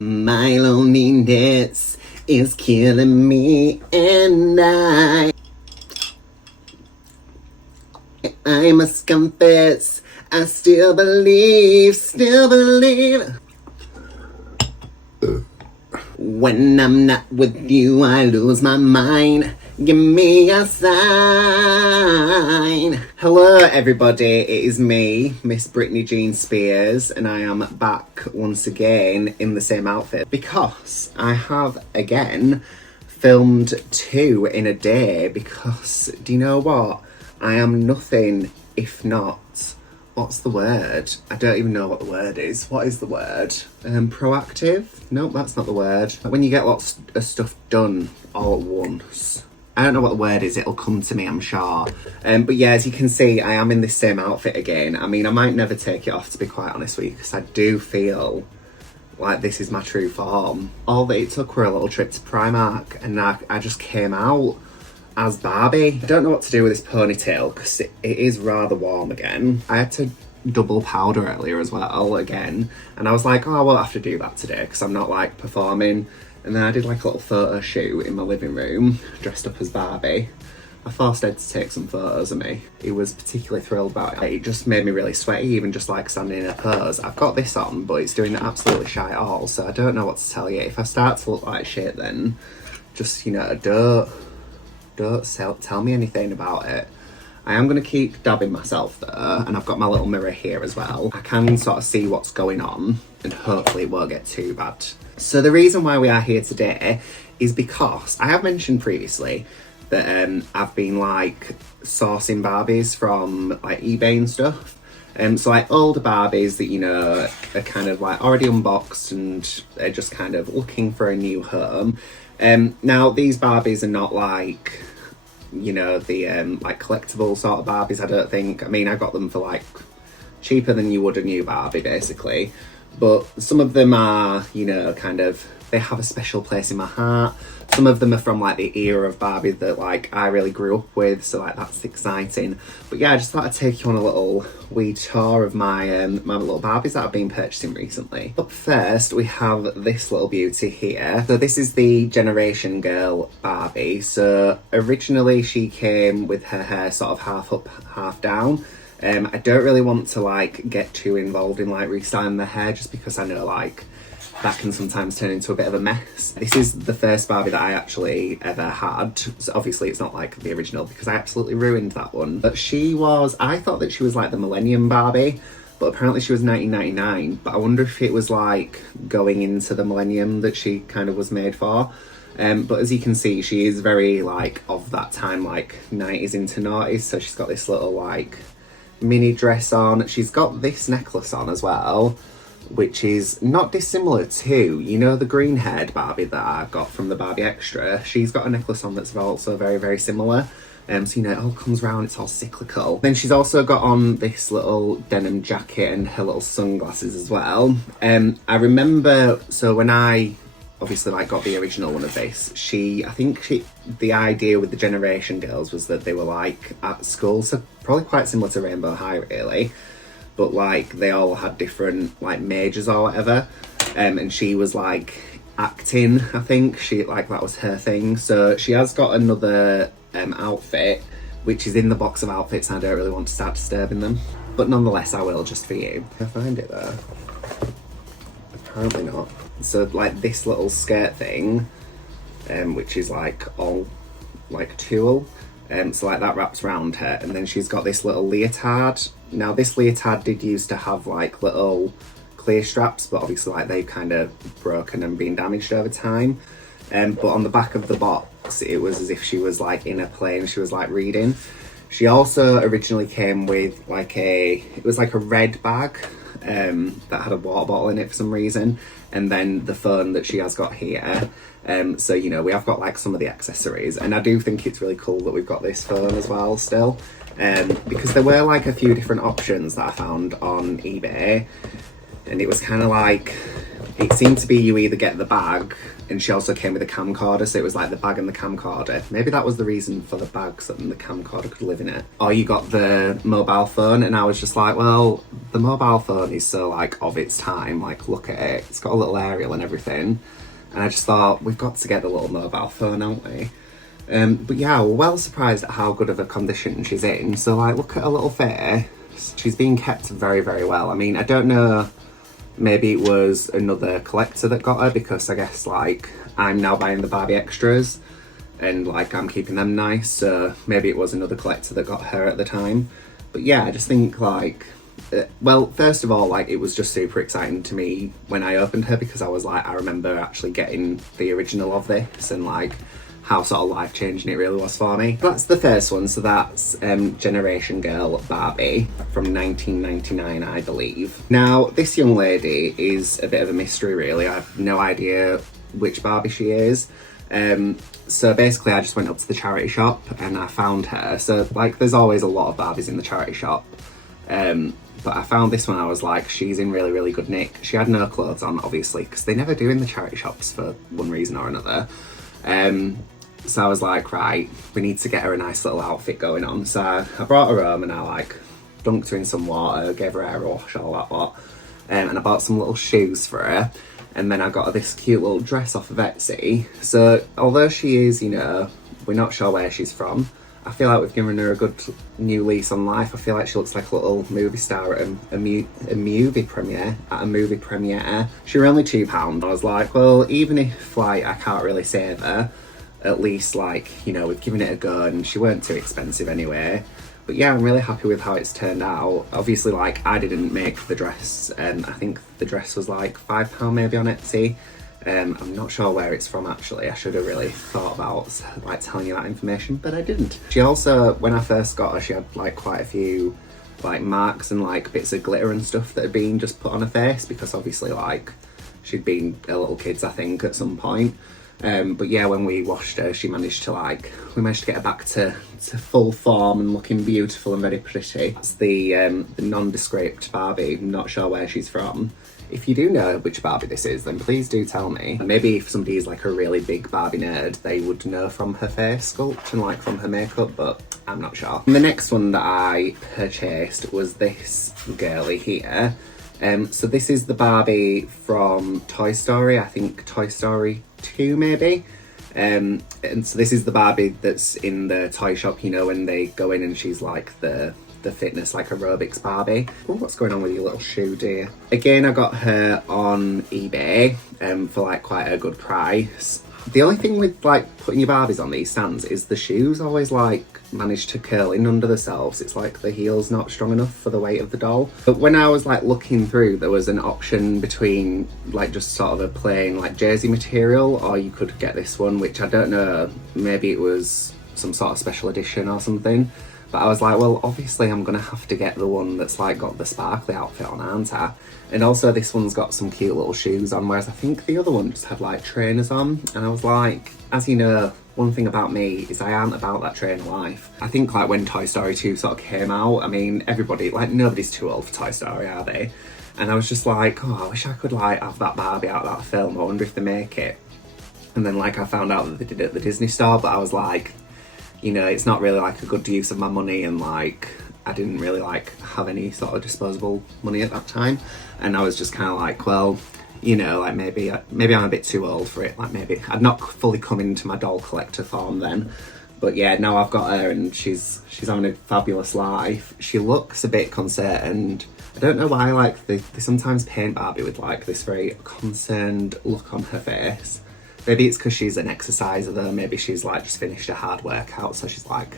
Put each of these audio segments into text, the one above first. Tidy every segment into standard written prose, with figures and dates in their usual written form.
My loneliness is killing me, and I must confess, I still believe. When I'm not with you, I lose my mind. Give me a sign. Hello everybody, it is me, Miss Brittany Jean Spears, and I am back once again in the same outfit because I have again filmed 2 in a day because, do you know what? I am nothing if not, what's the word? I don't even know what the word is. What is the word? Proactive? Nope, that's not the word. When you get lots of stuff done all at once. I don't know what the word is, it'll come to me, I'm sure. But yeah, as you can see, I am in this same outfit again. I mean, I might never take it off, to be quite honest with you, because I do feel like this is my true form. All that it took were a little trip to Primark, and I just came out as Barbie. I don't know what to do with this ponytail, because it is rather warm again. I had to double powder earlier as well, again. And I was like, oh, I won't have to do that today, because I'm not, like, performing. And then I did like a little photo shoot in my living room, dressed up as Barbie. I forced Ed to take some photos of me. He was particularly thrilled about it. It just made me really sweaty, even just like standing in a pose. I've got this on, but it's doing absolutely shite all, so I don't know what to tell you. If I start to look like shit, then just, you know, don't tell me anything about it. I am going to keep dabbing myself though, and I've got my little mirror here as well. I can sort of see what's going on, and hopefully it won't get too bad. So the reason why we are here today is because I have mentioned previously that I've been like sourcing Barbies from like eBay and stuff. So like older Barbies that, you know, are kind of like already unboxed and they're just kind of looking for a new home. Now these Barbies are not like, you know, the like collectible sort of Barbies, I don't think. I mean, I got them for like cheaper than you would a new Barbie basically. But some of them are, you know, kind of, they have a special place in my heart. Some of them are from like the era of Barbie that like I really grew up with, so like that's exciting. But yeah, I just thought I'd take you on a little wee tour of my my little Barbies that I've been purchasing recently. Up first, we have this little beauty here. So this is the Generation Girl Barbie. So originally she came with her hair sort of half up, half down. I don't really want to like get too involved in like restyling the hair, just because I know like that can sometimes turn into a bit of a mess. This is the first Barbie that I actually ever had. So obviously it's not like the original because I absolutely ruined that one. But she was, I thought that she was like the Millennium Barbie, but apparently she was 1999. But I wonder if it was like going into the Millennium that she kind of was made for. But as you can see, she is very like of that time, like 90s into noughties. So she's got this little like mini dress on. She's got this necklace on as well, which is not dissimilar to, you know, the green haired Barbie that I got from the Barbie Extra. She's got a necklace on that's also very, very similar. So, you know, it all comes round, it's all cyclical. Then she's also got on this little denim jacket and her little sunglasses as well. I remember, so when I obviously like got the original one of this, the idea with the Generation Girls was that they were like at school, so probably quite similar to Rainbow High really, but like they all had different like majors or whatever, and she was like acting, I think she like that was her thing. So she has got another outfit which is in the box of outfits, and I don't really want to start disturbing them, but nonetheless I will, just for you. Can I find it there? Apparently not. So like this little skirt thing, which is like all like tulle, so like that wraps around her, and then she's got this little leotard. Now this leotard did used to have like little clear straps, but obviously like they've kind of broken and been damaged over time. But on the back of the box, it was as if she was like in a plane, she was like reading. She also originally came with like it was like a red bag that had a water bottle in it for some reason, and then the phone that she has got here. So, you know, we have got like some of the accessories, and I do think it's really cool that we've got this phone as well still, because there were like a few different options that I found on eBay, and it was kind of like it seemed to be you either get the bag, and she also came with a camcorder, so it was like the bag and the camcorder. Maybe that was the reason for the bag, so that the camcorder could live in it. Or you got the mobile phone, and I was just like, well, the mobile phone is so like of its time, like look at it, it's got a little aerial and everything. And I just thought, we've got to get the little mobile phone, haven't we? But yeah, we're well surprised at how good of a condition she's in. So like, look at her little face. She's being kept very, very well. I mean, I don't know, maybe it was another collector that got her, because I guess like I'm now buying the Barbie extras and like I'm keeping them nice, so maybe it was another collector that got her at the time. But yeah, I just think like, well, first of all, like it was just super exciting to me when I opened her, because I was like, I remember actually getting the original of this and like how sort of life-changing it really was for me. That's the first one, so that's Generation Girl Barbie from 1999, I believe. Now, this young lady is a bit of a mystery, really. I have no idea which Barbie she is. So basically, I just went up to the charity shop and I found her. So, like, there's always a lot of Barbies in the charity shop. But I found this one, I was like, she's in really, really good nick. She had no clothes on, obviously, because they never do in the charity shops for one reason or another. So I was like, right, we need to get her a nice little outfit going on. So I brought her home and I like dunked her in some water, gave her a hair wash, all that lot. And I bought some little shoes for her. And then I got her this cute little dress off of Etsy. So although she is, you know, we're not sure where she's from, I feel like we've given her a good new lease on life. I feel like she looks like a little movie star at a movie premiere. She was only £2. I was like, well, even if like I can't really save her, at least like, you know, we've given it a go and she weren't too expensive anyway. But yeah, I'm really happy with how it's turned out. Obviously, like, I didn't make the dress. I think the dress was like £5 maybe on Etsy. I'm not sure where it's from actually. I should have really thought about like telling you that information, but I didn't. She also, when I first got her, she had like quite a few like marks and like bits of glitter and stuff that had been just put on her face, because obviously like she'd been a little kid, I think, at some point. But yeah, when we washed her, we managed to get her back to full form and looking beautiful and very pretty. That's the nondescript Barbie. I'm not sure where she's from. If you do know which Barbie this is, then please do tell me. Maybe if somebody is like a really big Barbie nerd, they would know from her face sculpt and like from her makeup, but I'm not sure. And the next one that I purchased was this girly here. So this is the Barbie from Toy Story, I think Toy Story 2 maybe. And so this is the Barbie that's in the toy shop, you know, when they go in and she's like the fitness, like aerobics Barbie. Oh, what's going on with your little shoe, dear? Again, I got her on eBay for like quite a good price. The only thing with like putting your Barbies on these stands is the shoes always like manage to curl in under themselves. It's like the heel's not strong enough for the weight of the doll. But when I was like looking through, there was an option between like just sort of a plain like jersey material, or you could get this one, which I don't know, maybe it was some sort of special edition or something. But I was like, well, obviously I'm gonna have to get the one that's like got the sparkly outfit on, aren't I? And also this one's got some cute little shoes on, whereas I think the other one just had like trainers on. And I was like, as you know, one thing about me is I aren't about that trainer life. I think like when Toy Story 2 sort of came out, I mean, everybody, like nobody's too old for Toy Story, are they? And I was just like, oh, I wish I could like have that Barbie out of that film. I wonder if they make it. And then like I found out that they did it at the Disney store, but I was like, you know, it's not really like a good use of my money, and like I didn't really like have any sort of disposable money at that time, and I was just kind of like, well, you know, like maybe I'm a bit too old for it. Like maybe I'd not fully come into my doll collector form then. But yeah, now I've got her and she's having a fabulous life. She looks a bit concerned. I don't know why, like they sometimes paint Barbie with like this very concerned look on her face. Maybe it's because she's an exerciser though. Maybe she's like just finished a hard workout, so she's like,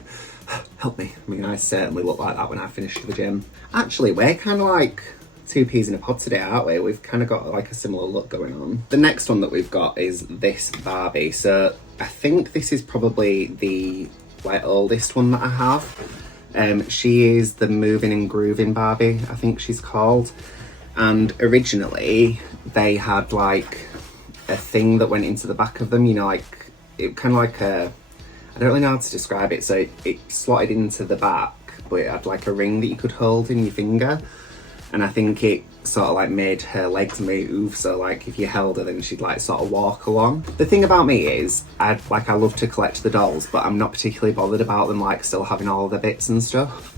help me. I mean, I certainly look like that when I finish the gym. Actually, we're kind of like two peas in a pod today, aren't we? We've kind of got like a similar look going on. The next one that we've got is this Barbie. So I think this is probably the like oldest one that I have. She is the Moving and Grooving Barbie, I think she's called. And originally they had like a thing that went into the back of them, you know, like it kind of like a, I don't really know how to describe it. So it slotted into the back, but it had like a ring that you could hold in your finger. and I think it sort of like made her legs move, so like if you held her then she'd like sort of walk along. The thing about me is I love to collect the dolls, but I'm not particularly bothered about them like still having all the bits and stuff,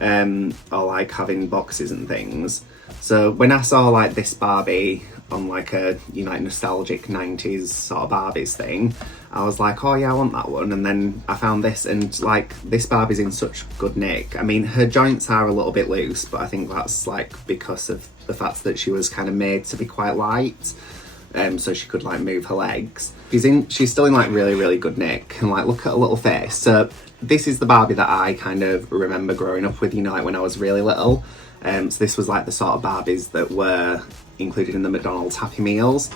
or like having boxes and things. So when I saw like this Barbie on like a, you know, like nostalgic 90s sort of Barbies thing, I was like, oh yeah, I want that one. And then I found this, and like this Barbie's in such good nick. I mean, her joints are a little bit loose, but I think that's like because of the fact that she was kind of made to be quite light, so she could like move her legs. She's still in like really, really good nick, and like look at her little face. So this is the Barbie that I kind of remember growing up with, you know, like when I was really little. So this was like the sort of Barbies that were included in the McDonald's Happy Meals.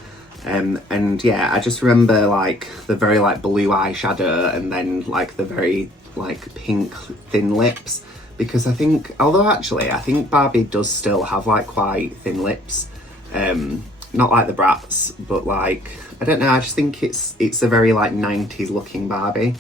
And yeah, I just remember like the very like blue eyeshadow, and then like the very like pink thin lips, because I think, although actually I think Barbie does still have like quite thin lips, not like the Bratz, but like, I don't know, I just think it's a very like 90s looking Barbie.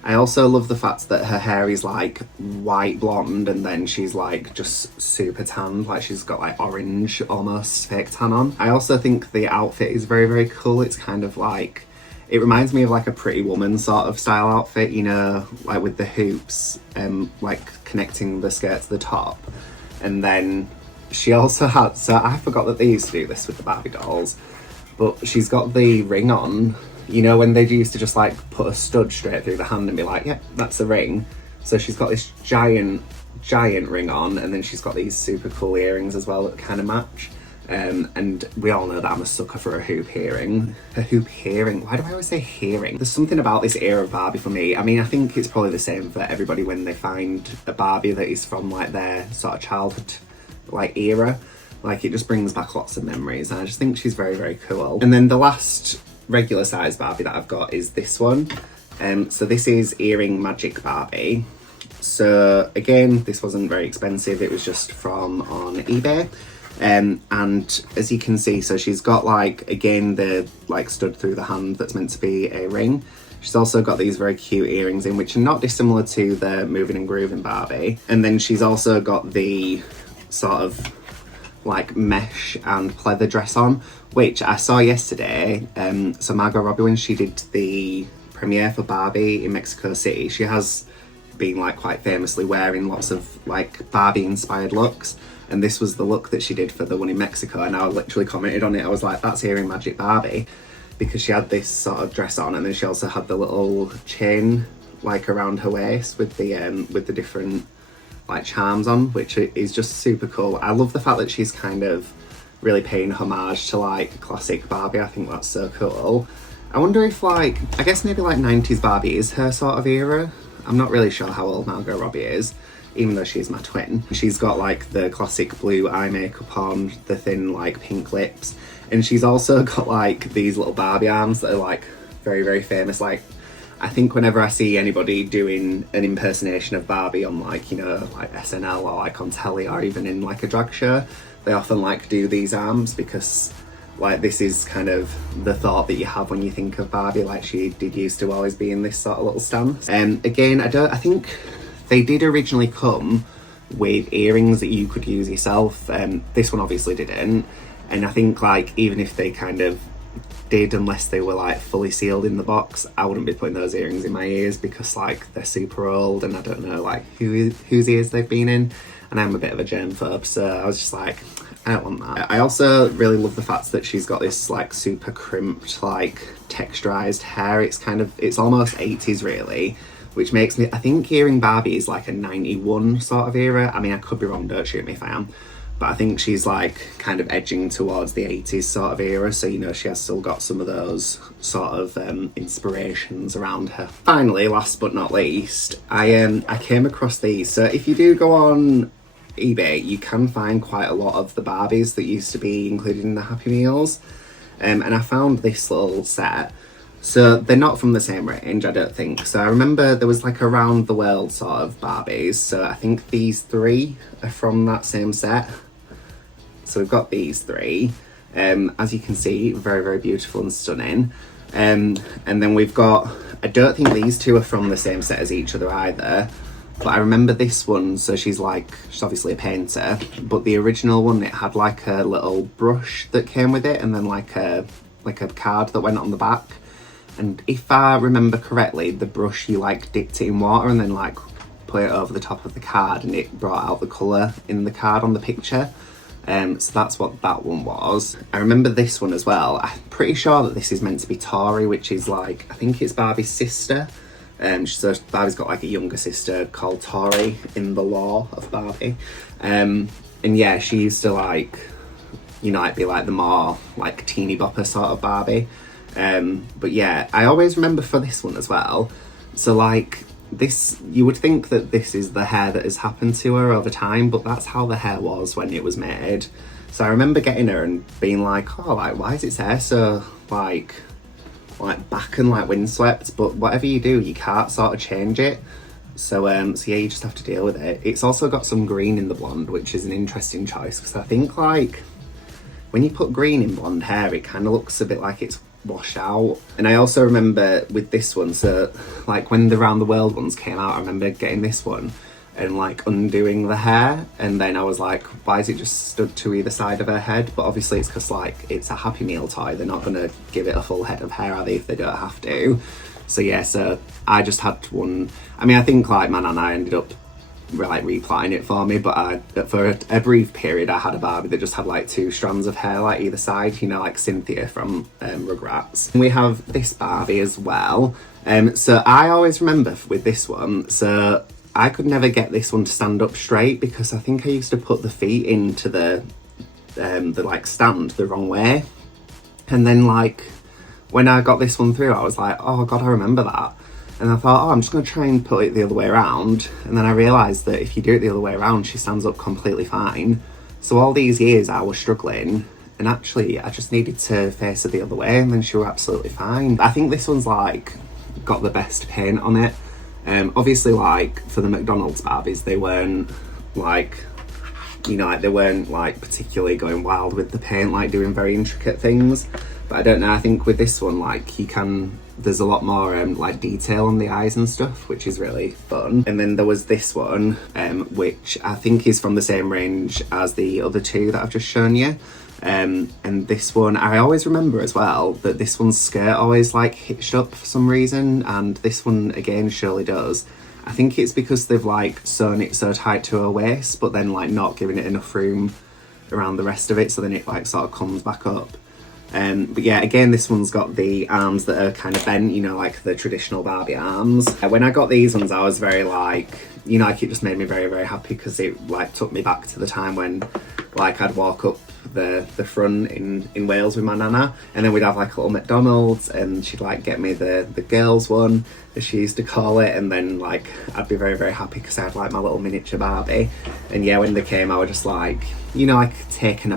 I also love the fact that her hair is like white blonde, and then she's like just super tanned, like she's got like orange almost fake tan on. I also think the outfit is very, very cool. It's kind of like, it reminds me of like a Pretty Woman sort of style outfit, you know, like with the hoops, like connecting the skirt to the top. And then she also had, so I forgot that they used to do this with the Barbie dolls, but she's got the ring on. You know, when they used to just like put a stud straight through the hand and be like, yeah, that's a ring. So she's got this giant ring on, and then she's got these super cool earrings as well that kind of match. And we all know that I'm a sucker for a hoop earring. A hoop earring? Why do I always say hearing? There's something about this era of Barbie for me. I mean, I think it's probably the same for everybody when they find a Barbie that is from like their sort of childhood like era. Like it just brings back lots of memories, and I just think she's very, very cool. And then the last regular size Barbie that I've got is this one. So this is Earring Magic Barbie. So again, this wasn't very expensive, it was just from on eBay. And as you can see, so she's got like, again, the like stud through the hand that's meant to be a ring. She's also got these very cute earrings in, which are not dissimilar to the Moving and Grooving Barbie. And then she's also got the sort of like mesh and pleather dress on, which I saw yesterday. So Margot Robbie, when she did the premiere for Barbie in Mexico City, she has been like quite famously wearing lots of like Barbie inspired looks, and this was the look that she did for the one in Mexico, and I literally commented on it. I was like, that's Earring Magic Barbie, because she had this sort of dress on, and then she also had the little chain like around her waist with the different like charms on, which is just super cool. I love the fact that she's kind of really paying homage to like classic Barbie. I think that's so cool. I wonder if like, I guess maybe like 90s Barbie is her sort of era. I'm not really sure how old Margot Robbie is, even though she's my twin. She's got like the classic blue eye makeup on, the thin like pink lips, and she's also got like these little Barbie arms that are like very, very famous. Like, I think whenever I see anybody doing an impersonation of Barbie on like, you know, like SNL or like on telly or even in like a drag show, they often like do these arms, because like this is kind of the thought that you have when you think of Barbie, like she did used to always be in this sort of little stance. Again, I think they did originally come with earrings that you could use yourself. This one obviously didn't, and I think like even if they kind of did, unless they were like fully sealed in the box, I wouldn't be putting those earrings in my ears, because like they're super old and I don't know like whose ears they've been in, and I'm a bit of a germphobe, so I was just like, I don't want that. I also really love the fact that she's got this like super crimped like texturized hair. It's almost 80s really, which makes me, I think Earring Barbie is like a 91 sort of era. I mean, I could be wrong, don't shoot me if I am, but I think she's like kind of edging towards the 80s sort of era, so you know, she has still got some of those sort of inspirations around her. Finally, last but not least, I came across these. So if you do go on eBay, you can find quite a lot of the Barbies that used to be included in the Happy Meals, and I found this little set. So they're not from the same range, I don't think. So I remember there was like around the world sort of Barbies, so I think these three are from that same set. So we've got these three, as you can see, very, very beautiful and stunning. And then we've got, I don't think these two are from the same set as each other either, But I remember this one, so she's obviously a painter, but the original one, it had like a little brush that came with it and then like a card that went on the back. And if I remember correctly, the brush, you like dipped it in water and then like put it over the top of the card and it brought out the colour in the card on the picture. So that's what that one was. I remember this one as well. I'm pretty sure that this is meant to be Tori, which is like, I think it's Barbie's sister. So Barbie's got like a younger sister called Tori in the lore of Barbie. And yeah, she used to like, you know, it'd be like the more like teeny bopper sort of Barbie. But yeah, I always remember for this one as well. So like this, you would think that this is the hair that has happened to her over time, but that's how the hair was when it was made. So I remember getting her and being like, oh, like, why is its hair so like back and like windswept? But whatever you do, you can't sort of change it. So so yeah, you just have to deal with it. It's also got some green in the blonde, which is an interesting choice, because I think like when you put green in blonde hair, it kind of looks a bit like it's washed out. And I also remember with this one, so like when the Round the World ones came out, I remember getting this one and like undoing the hair, and then I was like, why is it just stood to either side of her head? But obviously it's because like it's a Happy Meal toy, they're not gonna give it a full head of hair, are they, if they don't have to? So yeah, so I just had one. I mean, I think like my nana ended up like replotting it for me, but for a brief period I had a Barbie that just had like 2 strands of hair like either side, you know, like Cynthia from Rugrats. And we have this Barbie as well. So I always remember with this one, so I could never get this one to stand up straight because I think I used to put the feet into the like stand the wrong way. And then like when I got this one through, I was like, oh god, I remember that. And I thought, oh, I'm just going to try and put it the other way around. And then I realised that if you do it the other way around, she stands up completely fine. So all these years I was struggling, and actually I just needed to face her the other way, and then she was absolutely fine. I think this one's like got the best paint on it. Obviously, like for the McDonald's Barbies, they weren't like, you know, like they weren't like particularly going wild with the paint, like doing very intricate things. But I don't know, I think with this one, like there's a lot more like detail on the eyes and stuff, which is really fun. And then there was this one, which I think is from the same range as the other 2 that I've just shown you. And this one, I always remember as well that this one's skirt always like hitched up for some reason, and this one again surely does. I think it's because they've like sewn it so tight to her waist, but then like not giving it enough room around the rest of it, so then it like sort of comes back up. But yeah, again, this one's got the arms that are kind of bent, you know, like the traditional Barbie arms. When I got these ones, I was very like, you know, like it just made me very, very happy because it like took me back to the time when like I'd walk up the front in Wales with my nana, and then we'd have like a little McDonald's, and she'd like get me the girls one, as she used to call it, and then like I'd be very, very happy because I had like my little miniature Barbie. And yeah, when they came, I was just like, you know, like taken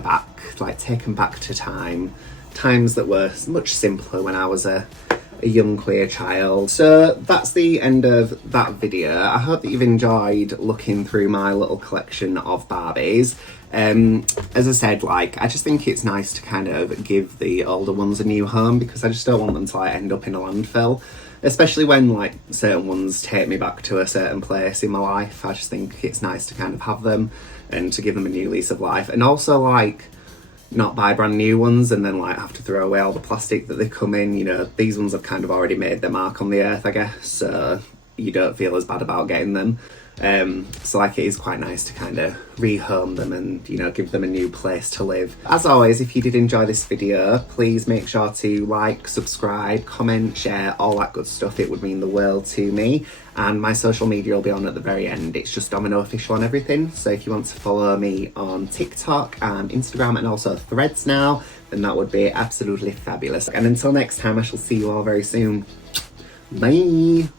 back to times that were much simpler when I was a young queer child. So that's the end of that video. I hope that you've enjoyed looking through my little collection of Barbies. As I said, like I just think it's nice to kind of give the older ones a new home, because I just don't want them to like end up in a landfill, especially when like certain ones take me back to a certain place in my life. I just think it's nice to kind of have them and to give them a new lease of life, and also like not buy brand new ones and then like have to throw away all the plastic that they come in. You know, these ones have kind of already made their mark on the earth, I guess, so you don't feel as bad about getting them. So like it is quite nice to kind of rehome them and, you know, give them a new place to live. As always, if you did enjoy this video, please make sure to like, subscribe, comment, share, all that good stuff. It would mean the world to me. And my social media will be on at the very end. It's just Dominoe Official on everything. So if you want to follow me on TikTok and Instagram and also Threads now, then that would be absolutely fabulous. And until next time, I shall see you all very soon. Bye!